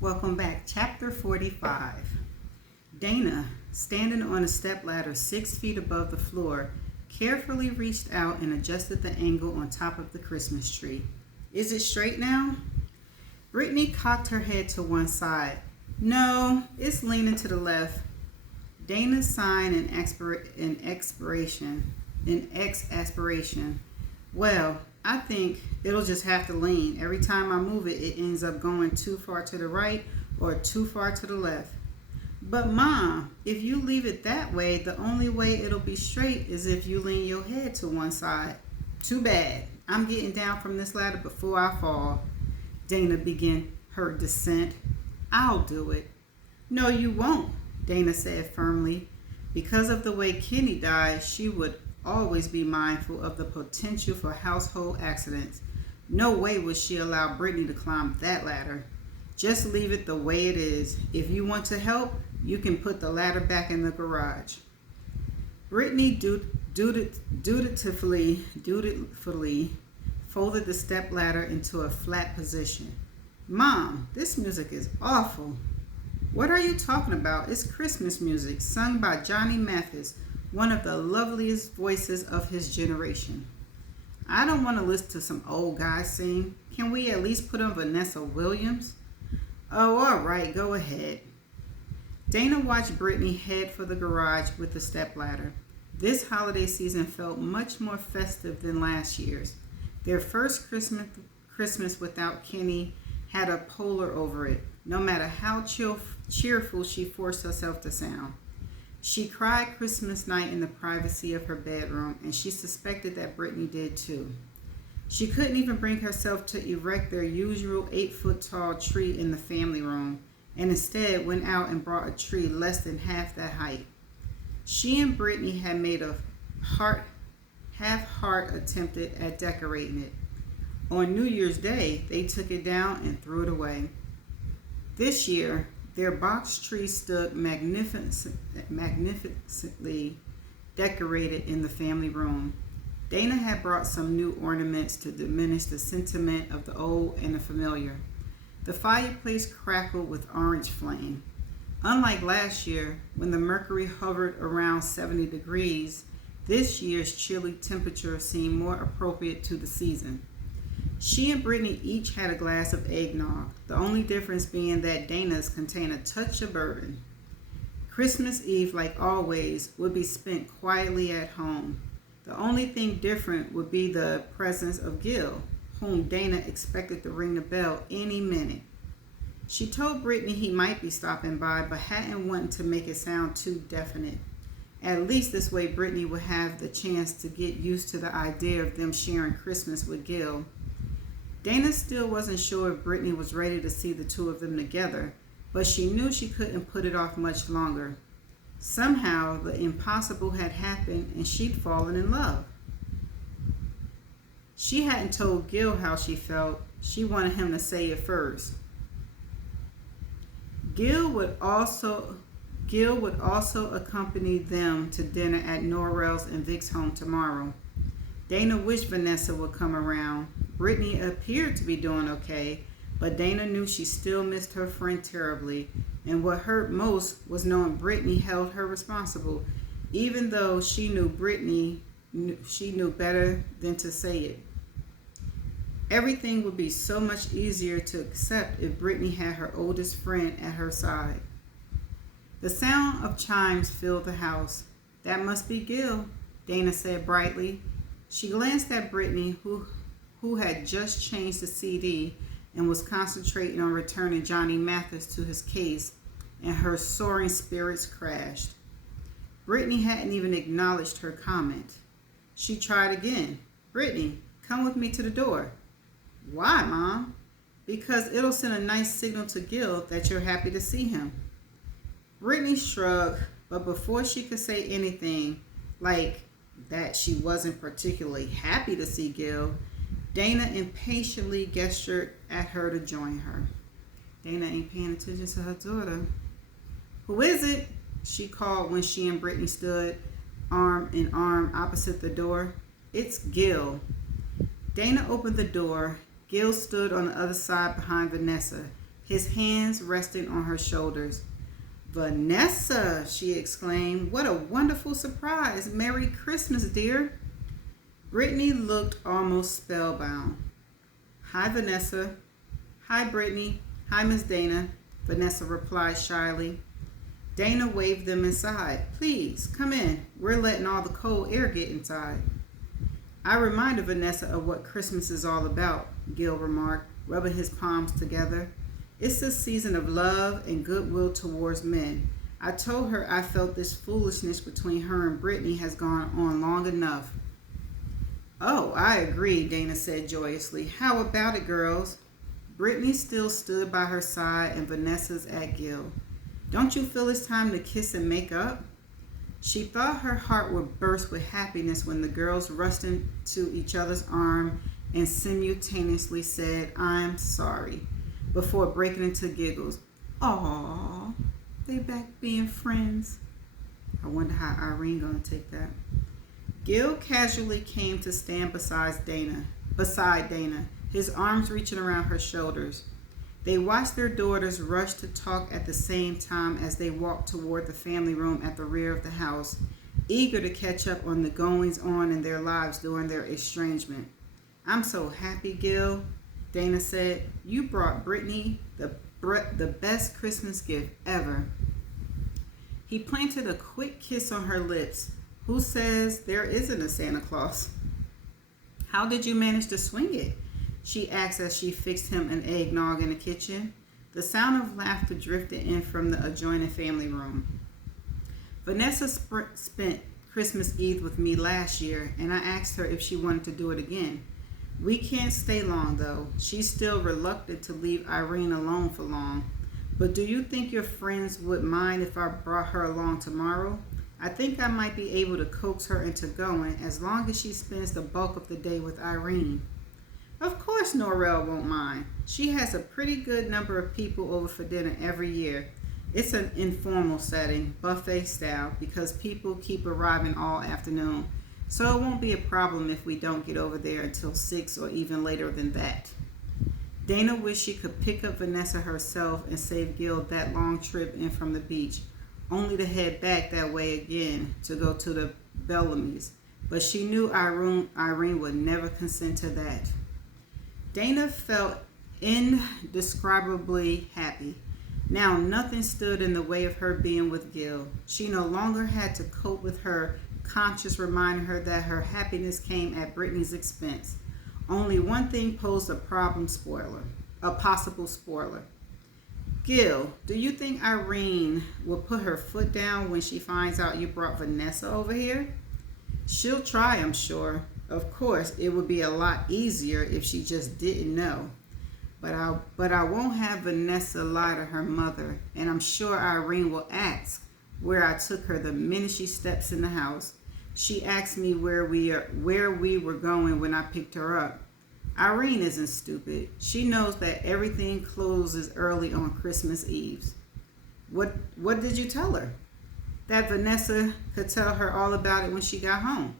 Welcome back. Chapter 45. Dana, standing on a stepladder 6 feet above the floor, carefully reached out and adjusted the angle on top of the Christmas tree. Is it straight now? Brittany cocked her head to one side. No, it's leaning to the left. Dana signed in exasperation. Well, I think it'll just have to lean. Every time I move it, it ends up going too far to the right or too far to the left. But Mom, if you leave it that way, the only way it'll be straight is if you lean your head to one side. Too bad. I'm getting down from this ladder before I fall. Dana began her descent. I'll do it. No, you won't, Dana said firmly. Because of the way Kenny died, she would always be mindful of the potential for household accidents. No way would she allow Brittany to climb that ladder. Just leave it the way it is. If you want to help, you can put the ladder back in the garage. Brittany dutifully folded the step ladder into a flat position. Mom, this music is awful. What are you talking about? It's Christmas music sung by Johnny Mathis, one of the loveliest voices of his generation. I don't want to listen to some old guy sing. Can we at least put on Vanessa Williams? Oh, all right, go ahead. Dana watched Brittany head for the garage with the stepladder. This holiday season felt much more festive than last year's. Their first Christmas without Kenny had a polar over it, no matter how cheerful she forced herself to sound. She cried Christmas night in the privacy of her bedroom, and she suspected that Brittany did too. She couldn't even bring herself to erect their usual 8-foot-tall tree in the family room, and instead went out and brought a tree less than half that height. She and Brittany had made a half-heart attempt at decorating it. On New Year's Day, they took it down and threw it away. This year, their box tree stood magnificently decorated in the family room. Dana had brought some new ornaments to diminish the sentiment of the old and the familiar. The fireplace crackled with orange flame. Unlike last year, when the mercury hovered around 70 degrees, this year's chilly temperature seemed more appropriate to the season. She and Brittany each had a glass of eggnog, the only difference being that Dana's contained a touch of bourbon. Christmas Eve, like always, would be spent quietly at home. The only thing different would be the presence of Gil, whom Dana expected to ring the bell any minute. She told Brittany he might be stopping by, but hadn't wanted to make it sound too definite. At least this way Brittany would have the chance to get used to the idea of them sharing Christmas with Gil. Dana still wasn't sure if Brittany was ready to see the two of them together, but she knew she couldn't put it off much longer. Somehow, the impossible had happened and she'd fallen in love. She hadn't told Gil how she felt. She wanted him to say it first. Gil would also accompany them to dinner at Norrell's and Vic's home tomorrow. Dana wished Vanessa would come around. Brittany appeared to be doing okay, but Dana knew she still missed her friend terribly, and what hurt most was knowing Brittany held her responsible, even though she knew better than to say it. Everything would be so much easier to accept if Brittany had her oldest friend at her side. The sound of chimes filled the house. That must be Gil, Dana said brightly. She glanced at Brittany, who had just changed the CD and was concentrating on returning Johnny Mathis to his case, and her soaring spirits crashed. Brittany hadn't even acknowledged her comment. She tried again. Brittany, come with me to the door. Why, Mom? Because it'll send a nice signal to Gil that you're happy to see him. Brittany shrugged, but before she could say anything like that she wasn't particularly happy to see Gil, Dana impatiently gestured at her to join her. Dana ain't paying attention to her daughter. Who is it? She called when she and Brittany stood arm in arm opposite the door. It's Gil. Dana opened the door. Gil stood on the other side behind Vanessa, his hands resting on her shoulders. "Vanessa," she exclaimed, "what a wonderful surprise. Merry Christmas, dear." Brittany looked almost spellbound. "Hi, Vanessa." "Hi, Brittany." "Hi, Miss Dana," Vanessa replied shyly. Dana waved them inside. "Please, come in. We're letting all the cold air get inside." "I reminded Vanessa of what Christmas is all about," Gil remarked, rubbing his palms together. "It's the season of love and goodwill towards men. I told her I felt this foolishness between her and Brittany has gone on long enough." "Oh, I agree," Dana said joyously. "How about it, girls?" Brittany still stood by her side and Vanessa's at Gil. "Don't you feel it's time to kiss and make up?" She thought her heart would burst with happiness when the girls rushed into each other's arm and simultaneously said, "I'm sorry," before breaking into giggles. "Aww, they back being friends." I wonder how Irene gonna take that. Gil casually came to stand beside Dana, his arms reaching around her shoulders. They watched their daughters rush to talk at the same time as they walked toward the family room at the rear of the house, eager to catch up on the goings on in their lives during their estrangement. "I'm so happy, Gil," Dana said. "You brought Brittany the best Christmas gift ever." He planted a quick kiss on her lips. "Who says there isn't a Santa Claus?" "How did you manage to swing it?" she asked as she fixed him an eggnog in the kitchen. The sound of laughter drifted in from the adjoining family room. "Vanessa spent Christmas Eve with me last year, and I asked her if she wanted to do it again. We can't stay long, though. She's still reluctant to leave Irene alone for long. But do you think your friends would mind if I brought her along tomorrow? I think I might be able to coax her into going as long as she spends the bulk of the day with Irene." "Of course Norrell won't mind. She has a pretty good number of people over for dinner every year. It's an informal setting, buffet style, because people keep arriving all afternoon. So it won't be a problem if we don't get over there until 6 or even later than that." Dana wished she could pick up Vanessa herself and save Gil that long trip in from the beach, only to head back that way again to go to the Bellamy's. But she knew Irene would never consent to that. Dana felt indescribably happy. Now nothing stood in the way of her being with Gil. She no longer had to cope with her conscience reminding her that her happiness came at Brittany's expense. Only one thing posed a possible spoiler. "Gil, do you think Irene will put her foot down when she finds out you brought Vanessa over here?" "She'll try, I'm sure. Of course, it would be a lot easier if she just didn't know. But I won't have Vanessa lie to her mother, and I'm sure Irene will ask where I took her the minute she steps in the house. She asked me where we were going when I picked her up. Irene isn't stupid. She knows that everything closes early on Christmas Eve." What did you tell her?" "That Vanessa could tell her all about it when she got home."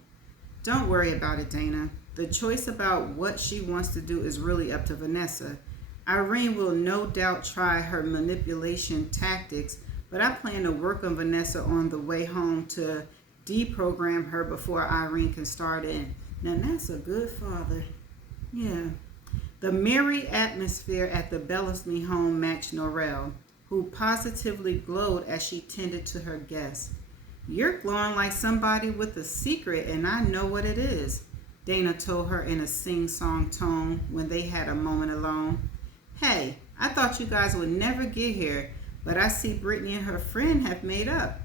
"Don't worry about it, Dana. The choice about what she wants to do is really up to Vanessa. Irene will no doubt try her manipulation tactics, but I plan to work on Vanessa on the way home to deprogram her before Irene can start in." Now that's a good father. Yeah. The merry atmosphere at the Bellamy home matched Norrell, who positively glowed as she tended to her guests. "You're glowing like somebody with a secret, and I know what it is," Dana told her in a sing-song tone when they had a moment alone. "Hey, I thought you guys would never get here, but I see Brittany and her friend have made up."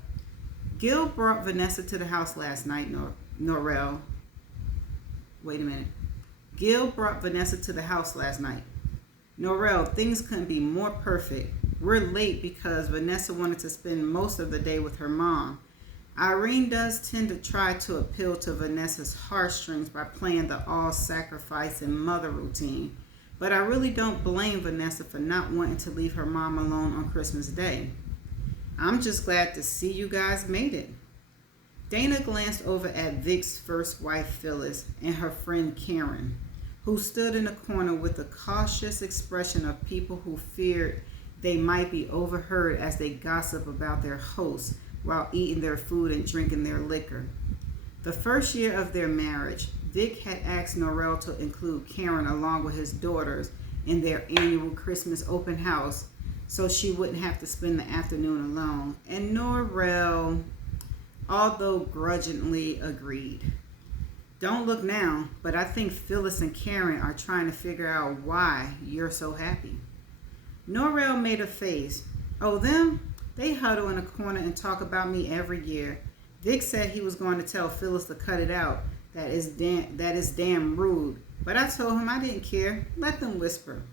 "Gil brought Vanessa to the house last night, Norrell. Wait a minute. Gil brought Vanessa to the house last night. Norrell, things couldn't be more perfect. We're late because Vanessa wanted to spend most of the day with her mom. Irene does tend to try to appeal to Vanessa's heartstrings by playing the all-sacrificing mother routine, but I really don't blame Vanessa for not wanting to leave her mom alone on Christmas Day. I'm just glad to see you guys made it." Dana glanced over at Vic's first wife, Phyllis, and her friend Karen, who stood in the corner with a cautious expression of people who feared they might be overheard as they gossip about their hosts while eating their food and drinking their liquor. The first year of their marriage, Vic had asked Norrell to include Karen along with his daughters in their annual Christmas open house so she wouldn't have to spend the afternoon alone, and Norrell, although grudgingly, agreed. Don't look now, but I think Phyllis and Karen are trying to figure out why you're so happy. Norrell made a face. Oh, them? They huddle in a corner and talk about me every year. Vic said he was going to tell Phyllis to cut it out. That is damn rude. But I told him I didn't care. Let them whisper.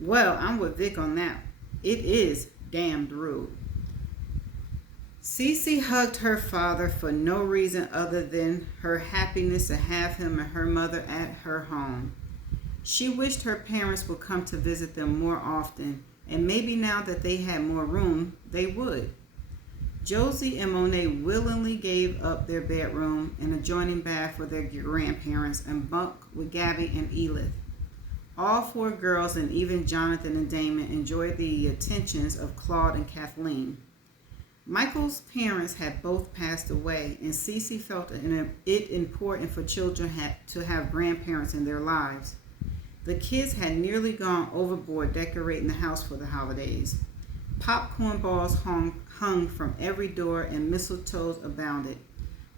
Well, I'm with Vic on that. It is damned rude. Cece hugged her father for no reason other than her happiness to have him and her mother at her home. She wished her parents would come to visit them more often, and maybe now that they had more room, they would. Josie and Monet willingly gave up their bedroom and adjoining bath for their grandparents and bunked with Gabby and Elith. All four girls and even Jonathan and Damon enjoyed the attentions of Claude and Kathleen. Michael's parents had both passed away, and Cece felt it important for children to have grandparents in their lives. The kids had nearly gone overboard decorating the house for the holidays. Popcorn balls hung from every door and mistletoes abounded.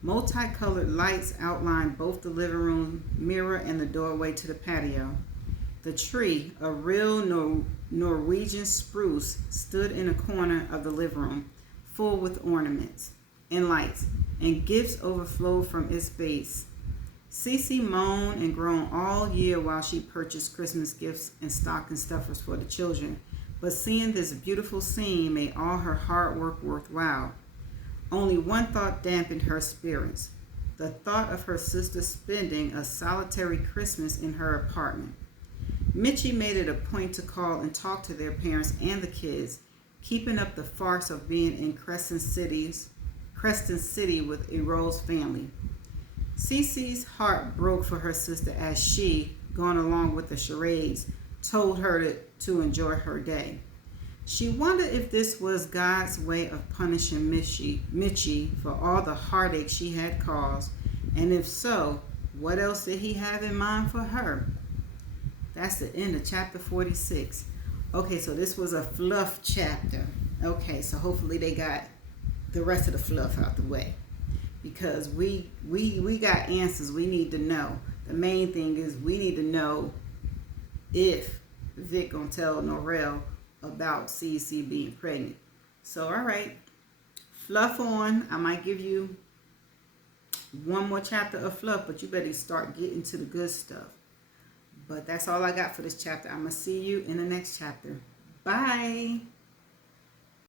Multicolored lights outlined both the living room mirror and the doorway to the patio. The tree, a real Norwegian spruce, stood in a corner of the living room, full with ornaments and lights, and gifts overflowed from its base. Cece moaned and groaned all year while she purchased Christmas gifts and stocking stuffers for the children, but seeing this beautiful scene made all her hard work worthwhile. Only one thought dampened her spirits, the thought of her sister spending a solitary Christmas in her apartment. Mitchie made it a point to call and talk to their parents and the kids, keeping up the farce of being in Crescent City with a Rose family. Cece's heart broke for her sister as she, going along with the charades, told her to enjoy her day. She wondered if this was God's way of punishing Mitchie for all the heartache she had caused, and if so, what else did he have in mind for her? That's the end of chapter 46. Okay, so this was a fluff chapter. Okay, so hopefully they got the rest of the fluff out the way, because we got answers we need to know. The main thing is we need to know if Vic gonna tell Norrell about Cece being pregnant. So all right, fluff on. I might give you one more chapter of fluff, but you better start getting to the good stuff. But that's all I got for this chapter. I'm gonna see you in the next chapter. Bye.